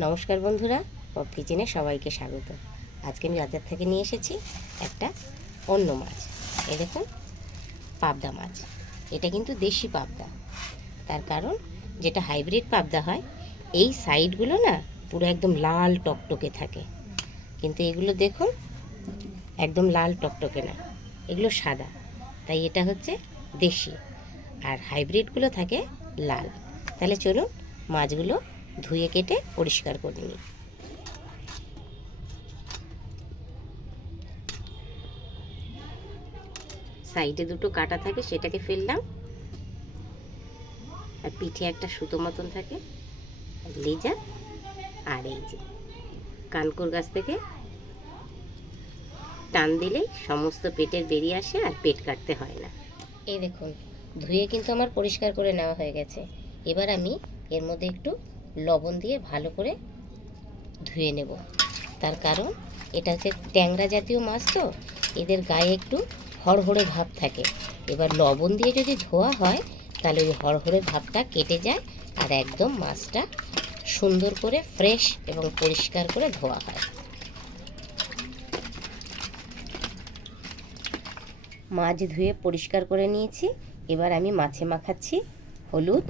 নমস্কার বন্ধুরা, পপ কিচেনে সবাইকে স্বাগত। আজকে আমি বাজার থেকে নিয়ে এসেছি একটা অন্য মাছ। এই দেখুন, পাবদা মাছ। এটা কিন্তু দেশি পাবদা। তার কারণ, যেটা হাইব্রিড পাবদা হয়, এই সাইডগুলো না পুরো একদম লাল টকটকে থাকে। কিন্তু এগুলো দেখুন, একদম লাল টকটকে না। এগুলো সাদা। তাই এটা হচ্ছে দেশি। আর হাইব্রিডগুলো থাকে লাল। তাহলে চলুন মাছগুলো ধুয়ে কেটে পরিষ্কার করে নিই। সাইডে দুটো কাটা থাকে, সেটাকে ফেললাম। আর পিঠে একটা সুতো মতন থাকে, লেজা। আর এই যে কানকুর গাছ থেকে টান দিলেই সমস্ত পেটের বেরিয়ে আসে আর পেট কাটতে হয় না। এই দেখুন, ধুয়ে কিন্তু আমার পরিষ্কার করে নেওয়া হয়ে গেছে। এবার আমি এর মধ্যে একটু লবণ দিয়ে ভালো করে ধুয়ে নেব। তার কারণ এটা হচ্ছে ট্যাংরা জাতীয় মাছ তো, এদের গায়ে একটু হড়হড়ে ভাব থাকে। এবার লবণ দিয়ে যদি ধোয়া হয়, তাহলে ওই হড়হড়ে ভাবটা কেটে যায় আর একদম মাছটা সুন্দর করে ফ্রেশ এবং পরিষ্কার করে ধোয়া হয়। মাছ ধুয়ে পরিষ্কার করে নিয়েছি। এবার আমি মাছে মাখাচ্ছি হলুদ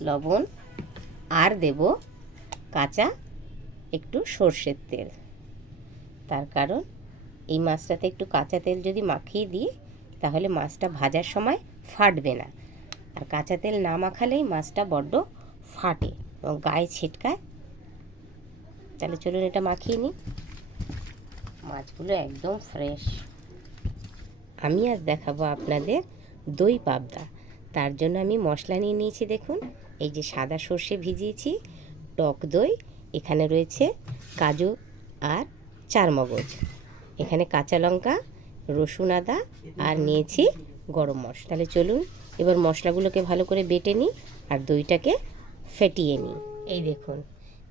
লবণ আর দেব কাঁচা একটু সর্ষের তেল। তার কারণ এই মাছটাতে একটু কাঁচা তেল যদি মাখিয়ে দিই, তাহলে মাছটা ভাজার সময় ফাটবে না। আর কাঁচা তেল না মাখালেই মাছটা বড্ড ফাটে এবং গায়ে ছিটকায়। তাহলে চলুন এটা মাখিয়ে নিই। মাছগুলো একদম ফ্রেশ আমি আজ দেখাবো আপনাদের দই পাবদা। তার জন্য আমি মশলা নিয়ে নিয়েছি দেখুন। এই যে সাদা সর্ষে ভিজিয়েছি, টক দই, এখানে রয়েছে কাজু আর চারমগজ। এখানে কাঁচা লঙ্কা, রসুন আদা আর নিয়েছি গরম মশলা তাহলে চলুন এবার মশলাগুলোকে ভালো করে বেটে নিই আর দইটাকে ফেটিয়ে নিই। এই দেখুন,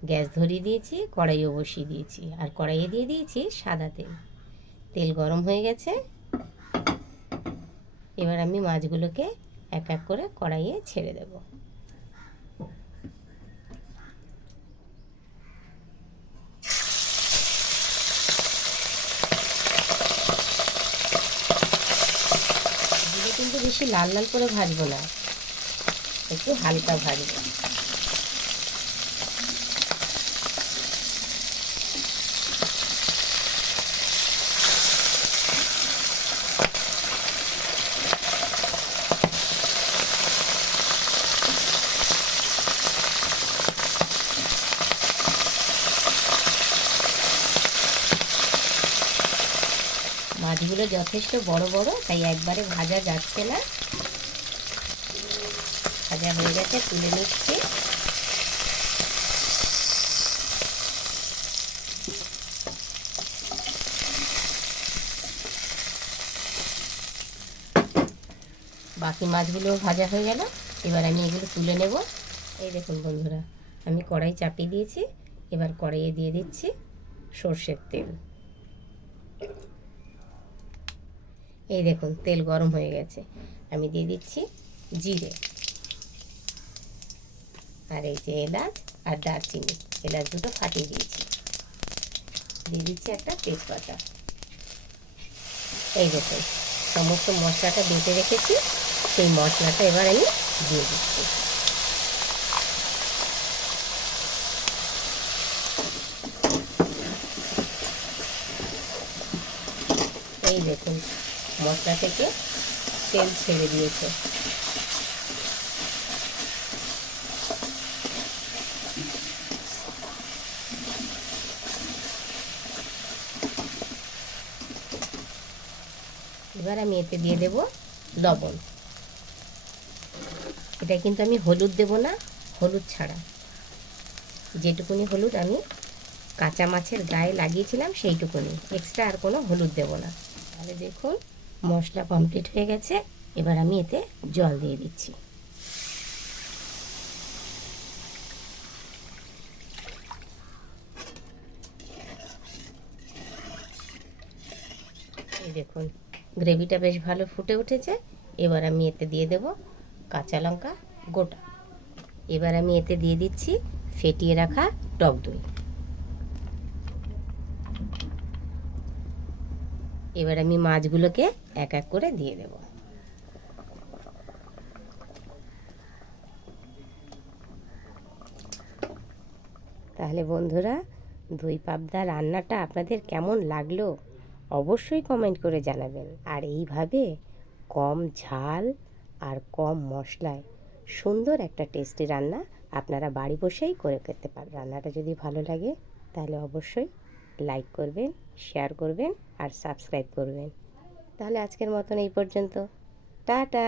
গ্যাস ধরিয়ে দিয়েছি, কড়াইও বসিয়ে দিয়েছি আর কড়াইয়ে দিয়ে দিয়েছি সাদা তেল। তেল গরম হয়ে গেছে। এবার আমি মাছগুলোকে এক এক করে কড়াইয়ে ছেড়ে দেব। কিন্তু বেশি লাল লাল করে ভাজবো না, একটু হালকা ভাজবো। মাছগুলো যথেষ্ট বড় বড়, তাই একবারে ভাজা যাচ্ছে না। ভাজা হয়ে গেছে, তুলে নিচ্ছি। বাকি মাছগুলো ভাজা হয়ে গেল, এবার আমি এগুলো তুলে নেব। এই দেখুন বন্ধুরা, আমি কড়াই চাপিয়ে দিয়েছি, এবার কড়াইয়ে দিয়ে দিচ্ছি সর্ষের তেল। এই দেখুন, তেল গরম হয়ে গেছে। আমি দিয়ে দিচ্ছি জিরে। আর এই যে এলাচ আর দারচিনি, এলাচ দুটো ফাটিয়ে দিয়েছি। দিয়ে দিচ্ছি একটা তেজপাতা। এই দেখুন, সমস্ত মশলাটা বেটে রেখেছি, সেই মশলাটা এবার আমি দিয়ে দিচ্ছি। এই দেখুন মশলা থেকে তেল ছেড়ে দিয়েছে। এবার আমি এতে দিয়ে দেব লবণ। এটা কিন্তু আমি হলুদ দেব না, হলুদ ছাড়া। যেটুকুনি হলুদ আমি কাঁচা মাছের গায়ে লাগিয়েছিলাম সেইটুকুনি। এক্সট্রা আর কোনো হলুদ দেব না। তাহলে দেখুন মশলা কমপ্লিট হয়ে গেছে। এবার আমি এতে জল দিয়ে দিচ্ছি। দেখুন গ্রেভিটা বেশ ভালো ফুটে উঠেছে। এবার আমি এতে দিয়ে দেব কাঁচা লঙ্কা গোটা। এবার আমি এতে দিয়ে দিচ্ছি ফেটিয়ে রাখা টক দই। এবার আমি মাছগুলোকে এক এক করে দিয়ে দেব। তাহলে বন্ধুরা, দই পাবদা রান্নাটা আপনাদের কেমন লাগল অবশ্যই কমেন্ট করে জানাবেন। আর এইভাবে কম ঝাল আর কম মশলায় সুন্দর একটা টেস্টি রান্না আপনারা বাড়ি বসেই করে খেতে পারেন রান্নাটা যদি ভালো লাগে তাহলে অবশ্যই লাইক করবেন শেয়ার করবেন আর সাবস্ক্রাইব করবেন। তাহলে আজকের মতন এই পর্যন্ত। টাটা!